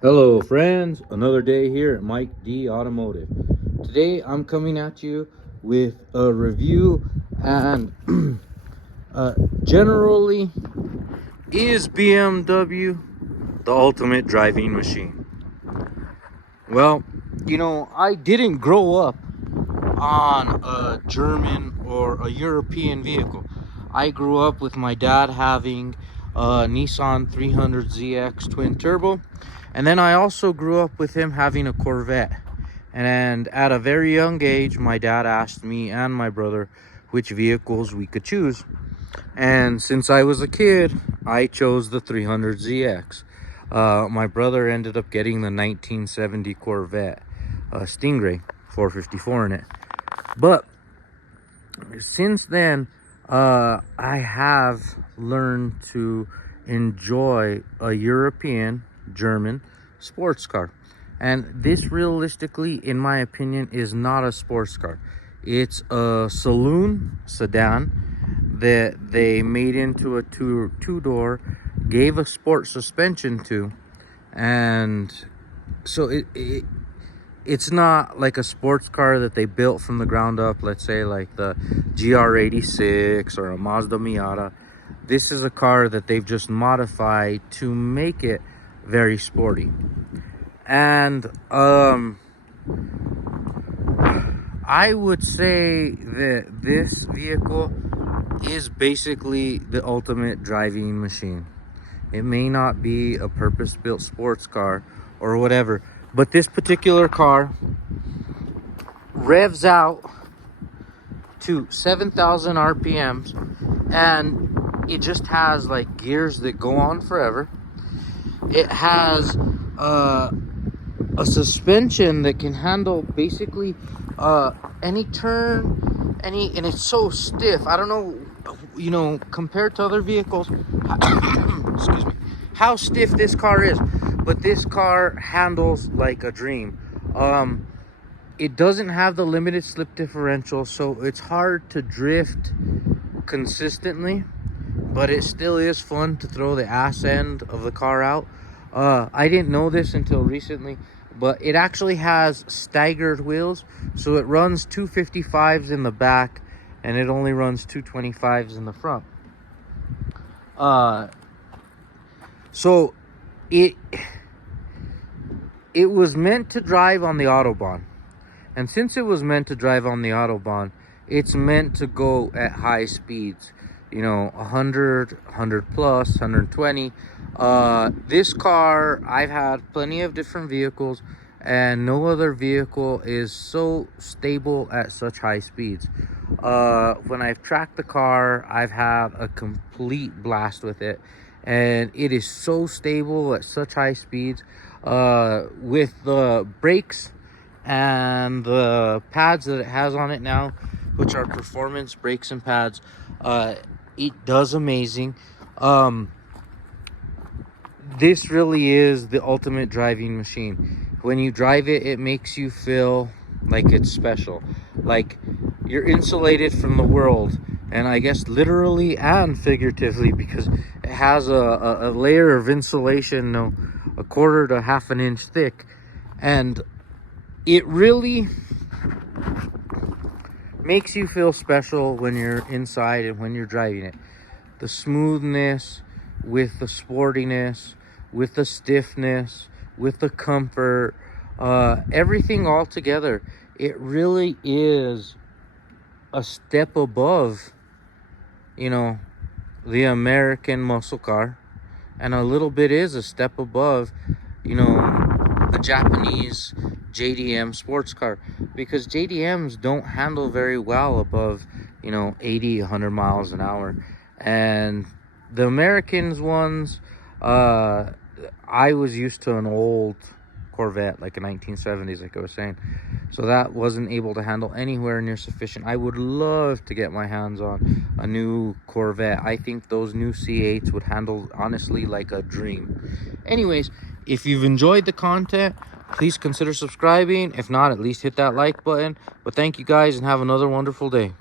Hello friends, another day here at Mike D Automotive. Today I'm coming at you with a review and generally, is BMW the ultimate driving machine? Well, I didn't grow up on a German or a European vehicle. I grew up with my dad having a Nissan 300ZX twin turbo, and then I also grew up with him having a Corvette. And at a very young age, my dad asked me and my brother which vehicles we could choose. And since I was a kid, I chose the 300ZX. My brother ended up getting the 1970 Corvette Stingray 454 in it. But since then, I have learned to enjoy a European German sports car. And this realistically, in my opinion, is not a sports car. It's a saloon sedan that they made into a two-door, gave a sport suspension to, and so it's not like a sports car that they built from the ground up, let's say like the GR86 or a Mazda Miata. This is a car that they've just modified to make it very sporty. And I would say that this vehicle is basically the ultimate driving machine. It may not be a purpose-built sports car or whatever, but this particular car revs out to 7,000 RPMs, and it just has like gears that go on forever. It has a suspension that can handle basically any turn, and it's so stiff. I don't know, compared to other vehicles, excuse me, how stiff this car is, but this car handles like a dream. It doesn't have the limited slip differential, so it's hard to drift consistently, but it still is fun to throw the ass end of the car out. I didn't know this until recently, but it actually has staggered wheels, so it runs 255s in the back and it only runs 225s in the front. So it was meant to drive on the Autobahn, and since it was meant to drive on the Autobahn, it's meant to go at high speeds, 100 plus, 120. This car, I've had plenty of different vehicles, and no other vehicle is so stable at such high speeds. When I've tracked the car, I've had a complete blast with it, and it is so stable at such high speeds. With the brakes and the pads that it has on it now, which are performance brakes and pads, it does amazing. This really is the ultimate driving machine. When you drive it, it makes you feel like it's special, like you're insulated from the world, and I guess literally and figuratively, because it has a layer of insulation, a quarter to half an inch thick, and it really makes you feel special when you're inside and when you're driving it. The smoothness with the sportiness, with the stiffness, with the comfort, everything all together, it really is a step above, the American muscle car, and a little bit is a step above, a Japanese JDM sports car, because JDMs don't handle very well above 80, 100 miles an hour, and the Americans ones, I was used to an old Corvette, like a 1970s, like I was saying, so that wasn't able to handle anywhere near sufficient. I would love to get my hands on a new Corvette. I think those new C8s would handle, honestly, like a dream. Anyways, if you've enjoyed the content, please consider subscribing. If not, at least hit that like button. But thank you guys, and have another wonderful day.